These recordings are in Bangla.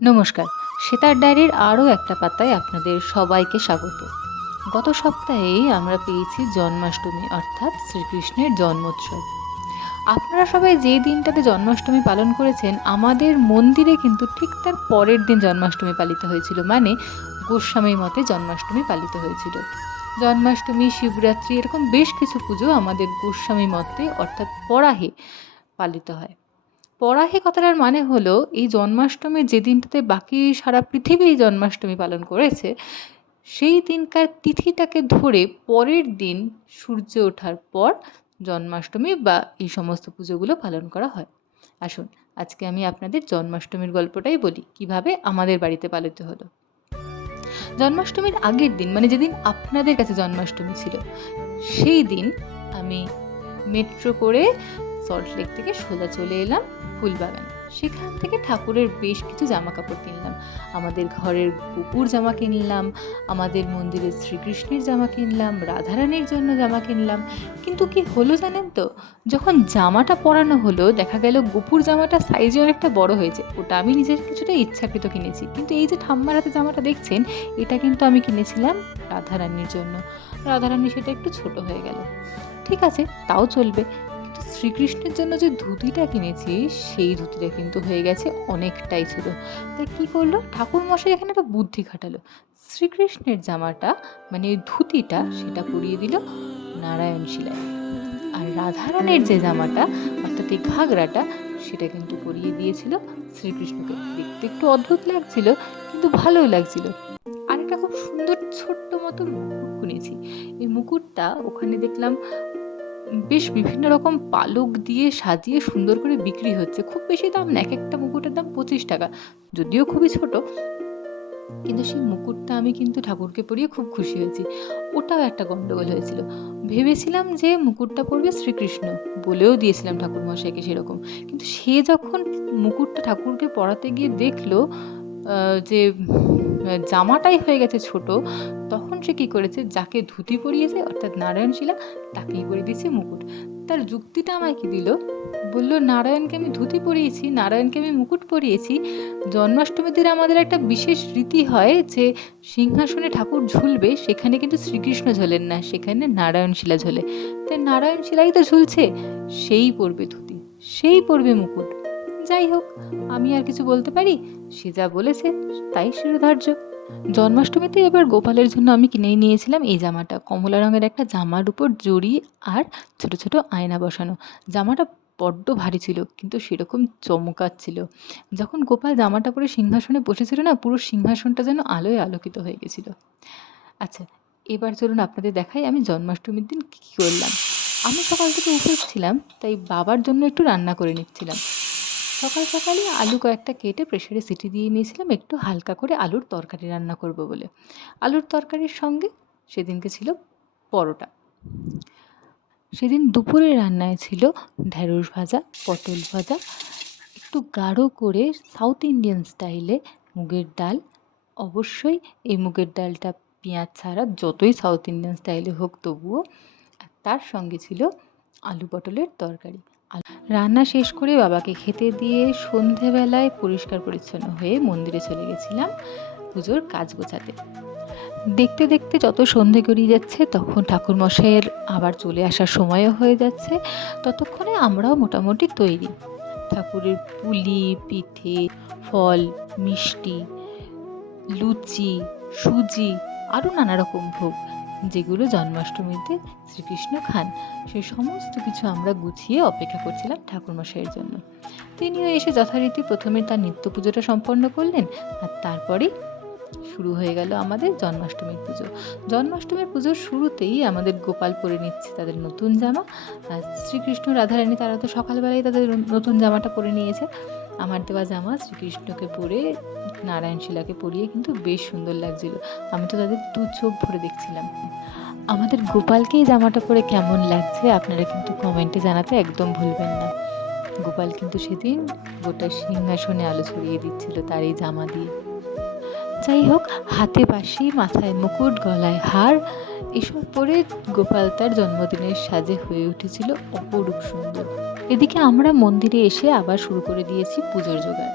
নমস্কার, সেতার ডায়েরির আরও একটা পাতায় আপনাদের সবাইকে স্বাগত। গত সপ্তাহেই আমরা পেয়েছি জন্মাষ্টমী অর্থাৎ শ্রীকৃষ্ণের জন্মোৎসব। আপনারা সবাই যে দিনটাতে জন্মাষ্টমী পালন করেছেন, আমাদের মন্দিরে কিন্তু ঠিক তার পরের দিন জন্মাষ্টমী পালিত হয়েছিল, মানে গোস্বামী মতে জন্মাষ্টমী পালিত হয়েছিল। জন্মাষ্টমী, শিবরাত্রি এরকম বেশ কিছু পুজো আমাদের গোস্বামী মতে অর্থাৎ পরাহে পালিত হয়। পরাহে কথাটার মানে হলো এই জন্মাষ্টমীর যে দিনটাতে বাকি সারা পৃথিবী এই জন্মাষ্টমী পালন করেছে, সেই দিনকার তিথিটাকে ধরে পরের দিন সূর্য ওঠার পর জন্মাষ্টমী বা এই সমস্ত পুজোগুলো পালন করা হয়। আসুন, আজকে আমি আপনাদের জন্মাষ্টমীর গল্পটাই বলি, কিভাবে আমাদের বাড়িতে পালিত হলো। জন্মাষ্টমীর আগের দিন, মানে যেদিন আপনাদের কাছে জন্মাষ্টমী ছিল, সেই দিন আমি মেট্রো করে সল্টলেক থেকে সোজা চলে এলাম ফুলবাগান। সেখান থেকে ঠাকুরের বেশ কিছু জামা কাপড় কিনলাম। আমাদের ঘরের গোপুর জামা কিনলাম, আমাদের মন্দিরের শ্রীকৃষ্ণের জামা কিনলাম, রাধারানীর জন্য জামা কিনলাম। কিন্তু কি হলো জানেন তো, যখন জামাটা পরানো হলো দেখা গেল গোপুর জামাটা সাইজে অনেকটা বড় হয়েছে। ওটা আমি নিজের কিছুটা ইচ্ছাকৃত কিনেছি, কিন্তু এই যে ঠাম্মার হাতে জামাটা দেখছেন, এটা কিন্তু আমি কিনেছিলাম রাধারানীর জন্য। রাধারানী সেটা একটু ছোট হয়ে গেল। ঠিক আছে, তাও চলবে। কিন্তু শ্রীকৃষ্ণের জন্য যে ধুতিটা কিনেছি, সেই ধুতিটা কিন্তু হয়ে গেছে অনেকটাই ছোট। তাই কী করলো ঠাকুরমশাই, এখানে একটা বুদ্ধি খাটালো। শ্রীকৃষ্ণের জামাটা, মানে ওই ধুতিটা, সেটা পরিয়ে দিল নারায়ণ শিলায়। আর রাধারানীর যে জামাটা অর্থাৎ এই ঘাগরাটা, সেটা কিন্তু পরিয়ে দিয়েছিল শ্রীকৃষ্ণকে। দেখতে একটু অদ্ভুত লাগছিল, কিন্তু ভালোই লাগছিল। আরেকটা খুব সুন্দর ছোট্ট মতো মুকুট কিনেছি। এই মুকুটটা ওখানে দেখলাম বেশ বিভিন্ন রকম পালক দিয়ে সাজিয়ে সুন্দর করে বিক্রি হচ্ছে। খুব বেশি দাম না, এক একটা মুকুটের দাম 25 টাকা, যদিও খুবই ছোট। কিন্তু সেই মুকুটটা আমি কিন্তু ঠাকুরকে পরিয়ে খুব খুশি হয়েছি। ওটাও একটা গন্ডগোল হয়েছিল। ভেবেছিলাম যে মুকুটটা পরবে শ্রীকৃষ্ণ, বলেও দিয়েছিলাম ঠাকুরমশাইকে সেরকম। কিন্তু সে যখন মুকুটটা ঠাকুরকে পরাতে গিয়ে দেখলো যে জামাটাই হয়ে গেছে ছোট, তখন সে কী করেছে, যাকে ধুতি পরিয়েছে অর্থাৎ নারায়ণ শিলা, তাকেই পরিয়ে দিয়েছে মুকুট। তার যুক্তিটা আমায় কি দিল, বলল নারায়ণকে আমি ধুতি পরিয়েছি, নারায়ণকে আমি মুকুট পরিয়েছি। জন্মাষ্টমীর দিনে আমাদের একটা বিশেষ রীতি হয় যে সিংহাসনে ঠাকুর ঝুলবে, সেখানে কিন্তু শ্রীকৃষ্ণ ঝোলেন না, সেখানে নারায়ণ শিলা ঝোলে। তাই নারায়ণ শিলাই তো ঝুলছে, সেই পরবে ধুতি, সেই পরবে মুকুট। যাই হোক, আমি আর কিছু বলতে পারি? সে যা বলেছে তাই শিরোধার্য। জন্মাষ্টমীতে এবার গোপালের জন্য আমি কিনেই নিয়েছিলাম এই জামাটা, কমলা রঙের একটা জামার উপর জড়ি আর ছোট ছোট আয়না বসানো। জামাটা বড্ড ভারী ছিল, কিন্তু সেরকম চমকাচ্ছিল। যখন গোপাল জামাটা পরে সিংহাসনে বসেছিল না, পুরো সিংহাসনটা যেন আলোয় আলোকিত হয়ে গেছিল। আচ্ছা, এবার চলুন আপনাদের দেখাই আমি জন্মাষ্টমীর দিন কী কী করলাম। আমি সকাল থেকে উপোস ছিলাম, তাই বাবার জন্য একটু রান্না করে নিচ্ছিলাম। সকাল সকালই আলু কয়েকটা কেটে প্রেসারে সিটি দিয়ে নিয়েছিলাম, একটু হালকা করে আলুর তরকারি রান্না করব বলে। আলুর তরকারির সঙ্গে সেদিনকে ছিল পরোটা। সেদিন দুপুরে রান্নায় ছিল ঢ্যাঁড়স ভাজা, পটল ভাজা, একটু গাঢ় করে সাউথ ইন্ডিয়ান স্টাইলে মুগের ডাল। অবশ্যই এই মুগের ডালটা পেঁয়াজ ছাড়া, যতই সাউথ ইন্ডিয়ান স্টাইলে হোক তবুও। আর তার সঙ্গে ছিল আলু পটলের তরকারি। রান্না শেষ করে বাবাকে খেতে দিয়ে সন্ধেবেলায় পরিষ্কার পরিচ্ছন্ন হয়ে মন্দিরে চলে গেছিলাম পুজোর কাজ গোছাতে। দেখতে দেখতে যত সন্ধে গড়িয়ে যাচ্ছে, তখন ঠাকুরমশাইয়ের আবার চলে আসার সময়ও হয়ে যাচ্ছে। ততক্ষণে আমরাও মোটামুটি তৈরি। ঠাকুরের পুলি, পিঠে, ফল, মিষ্টি, লুচি, সুজি, আরও নানা রকম ভোগ, যেগুলো জন্মাষ্টমীতে শ্রীকৃষ্ণ খান, সেই সমস্ত কিছু আমরা গুছিয়ে অপেক্ষা করছিলাম ঠাকুরমশাইয়ের জন্য। তিনিও এসে যথারীতি প্রথমে তার নিত্য পুজোটা সম্পন্ন করলেন, আর তারপরে শুরু হয়ে গেল আমাদের জন্মাষ্টমীর পুজো। জন্মাষ্টমীর পুজোর শুরুতেই আমাদের গোপাল পরে নিচ্ছে তাদের নতুন জামা, আর শ্রীকৃষ্ণ রাধারানী তারা তো সকালবেলায় তাদের নতুন জামাটা পরে নিয়েছে। আমার দেওয়া জামা শ্রীকৃষ্ণকে পরে নারায়ণ শিলাকে পরিয়ে কিন্তু বেশ সুন্দর লাগছিল। আমি তো তাদের দু চোখ ভরে দেখছিলাম। আমাদের গোপালকে এই জামাটা পরে কেমন লাগছে আপনারা কিন্তু কমেন্টে জানাতে একদম ভুলবেন না। গোপাল কিন্তু সেদিন গোটা সিংহাসনে আলো ছড়িয়ে দিচ্ছিল তার এই জামা দিয়ে। যাই হোক, হাতে বাঁশি, মাথায় মুকুট, গলায় হার, এসব পরে গোপাল তার জন্মদিনের সাজে হয়ে উঠেছিল অপরূপ সুন্দর। এদিকে আমরা মন্দিরে এসে আবার শুরু করে দিয়েছি পুজোর জোগাড়।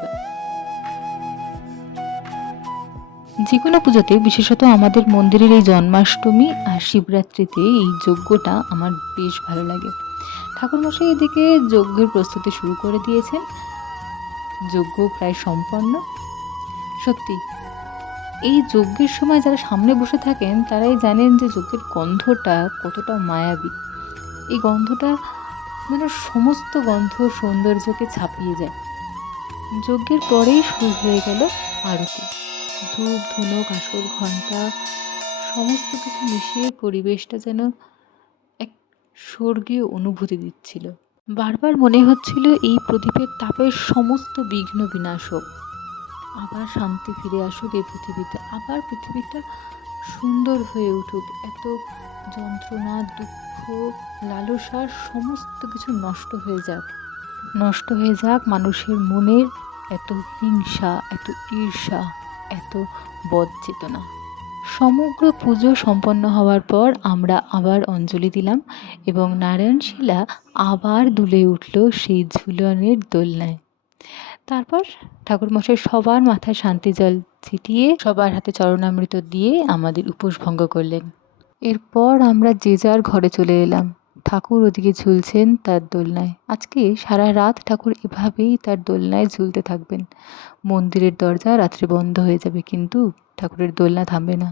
যে কোনো পুজোতে, বিশেষত আমাদের মন্দিরের এই জন্মাষ্টমী আর শিবরাত্রিতে এই যজ্ঞটা আমার বেশ ভালো লাগে। ঠাকুরমশাই এদিকে যজ্ঞের প্রস্তুতি শুরু করে দিয়েছেন। যজ্ঞ প্রায় সম্পন্ন। সত্যি, এই যজ্ঞের সময় যারা সামনে বসে থাকেন তারাই জানেন যে যজ্ঞের গন্ধটা কতটা মায়াবী। এই গন্ধটা যেন সমস্ত গন্ধ সৌন্দর্যকে ছাপিয়ে যায়। যজ্ঞের পরেই শুরু হয়ে গেল আরতি। ধূপ, ধুনো, কাসর, ঘণ্টা সমস্ত কিছু মিশিয়ে পরিবেশটা যেন এক স্বর্গীয় অনুভূতি দিচ্ছিল। বারবার মনে হচ্ছিল এই প্রদীপের তাপের সমস্ত বিঘ্ন বিনাশ হোক, আবার শান্তি ফিরে আসুক এই পৃথিবীতে, আবার পৃথিবীটা সুন্দর হয়ে উঠুক, এত যন্ত্রণা, দুঃখ, লালসার সমস্ত কিছু নষ্ট হয়ে যাক। নষ্ট হয়ে যাক মানুষের মনের এত হিংসা, এত ঈর্ষা, এত বদ চেতনা। সমগ্র পুজো সম্পন্ন হওয়ার পর আমরা আবার অঞ্জলি দিলাম এবং নারায়ণশিলা আবার দুলে উঠল সেই ঝুলনের দোলনায়। তারপর ঠাকুরমশাই সবার মাথায় শান্তি জল ছিটিয়ে সবার হাতে চরণামৃত দিয়ে আমাদের উপোস ভঙ্গ করলেন। এরপর আমরা যে যার ঘরে চলে এলাম। ঠাকুর ওদিকে ঝুলছেন তার দোলনায়। আজকে সারা রাত ঠাকুর এভাবেই তার দোলনায় ঝুলতে থাকবেন। মন্দিরের দরজা রাত্রে বন্ধ হয়ে যাবে, কিন্তু ঠাকুরের দোলনা থামবে না।